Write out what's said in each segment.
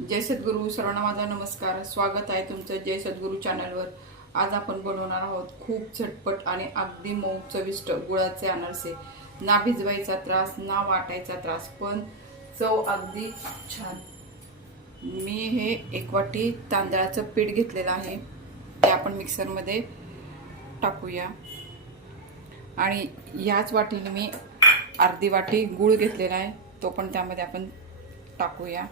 जय सद्गुरू सर्वांना माझा नमस्कार. स्वागत आहे तुमचं जय सद्गुरू चॅनलवर आज आपण बनवणार आहोत खूप झटपट आणि अगदी मऊ चविष्ट गुळाचे अनारसे. ना भिजवायचा त्रास ना वाटायचा त्रास पण चव अगदी छान. मी हे एक वाटी तांदळाचं पीठ घेतलेलं आहे. ते आपण मिक्सरमध्ये टाकूया. आणि याच वाटीने मी अर्धी वाटी गूळ घेतलेला आहे. तो पण त्यामध्ये आपण टाकूया.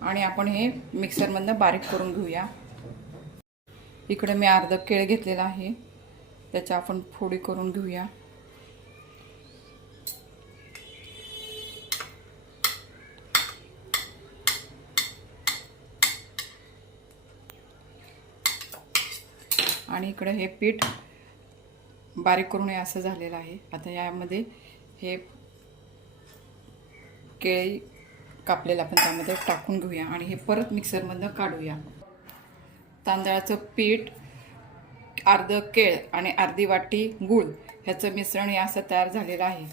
आणि आपण हे मिक्सरमधनं बारीक करून घेऊया. इकडे मी अर्ध केळ घेतलेला आहे. त्याच्या आपण फोडी करून घेऊया. आणि इकडे हे पीठ बारीक करून हे असं झालेलं आहे. आता यामध्ये हे केळी कापलेलं आपण त्यामध्ये टाकून घेऊया आणि हे परत मिक्सरमधनं काढूया. तांदळाचं पीठ अर्ध केळ आणि अर्धी वाटी गूळ ह्याचं मिश्रण हे असं तयार झालेलं आहे.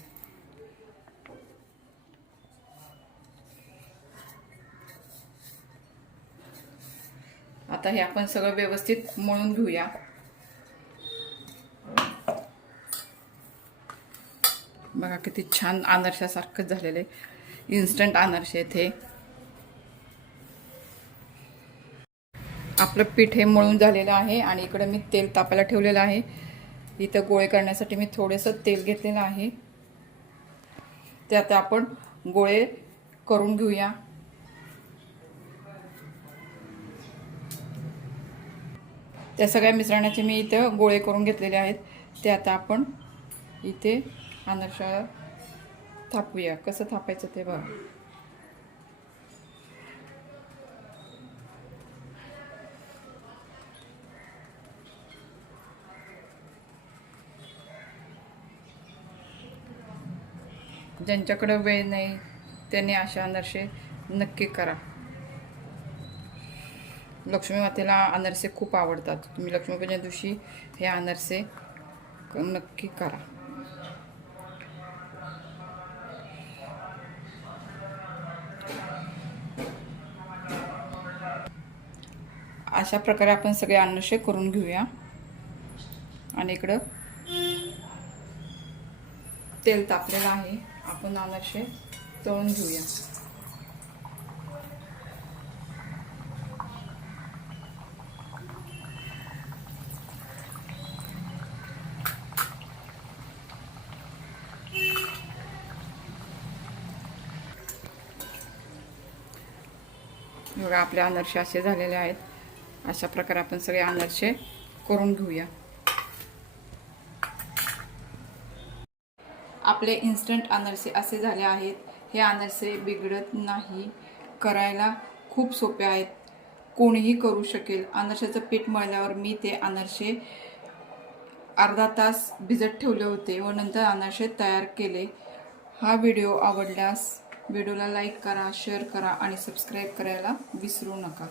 आता हे आपण सगळं व्यवस्थित मळून घेऊया. बघा किती छान आदर्शासारखंच झालेलं आहे. इन्स्टंट आनरशे येथे आपलं पीठ हे मळून झालेलं आहे आणि इकडे मी तेल तापायला ठेवलेलं आहे. इथं गोळे करण्यासाठी मी थोडंसं तेल घेतलेलं आहे. ते आता आपण गोळे करून घेऊया. त्या सगळ्या मिश्रणाचे मी इथं गोळे करून घेतलेले आहेत. ते आता आपण इथे अनर्शा थापूया. कसं थापायचं ते बघा. ज्यांच्याकडं वेळ नाही त्यांनी अशा अनर्शे नक्की करा. लक्ष्मी मातेला अनरसे खूप आवडतात. तुम्ही लक्ष्मीपूजन दिवशी हे अनरसे नक्की करा. अशा प्रकारे आपण सगळे अनरसे करून घेऊया. आणि इकडं तेल तापलेलं आहे. आपण अनरसे तळून घेऊया. बघा आपले अनरसे असे झालेले आहेत. अशा प्रकारे आपण सगळे अनरसे करून घेऊया आपले इन्स्टंट अनरसे असे झाले आहेत हे अनरसे बिघडत नाही करायला खूप सोपे आहेत कोणीही करू शकेल अनारशाचं पीठ मळल्यावर मी ते अनारसे अर्धा तास भिजत ठेवले होते व नंतर अनारसे तयार केले हा व्हिडिओ आवडल्यास व्हिडिओला लाईक करा शेअर करा आणि सबस्क्राईब करायला विसरू नका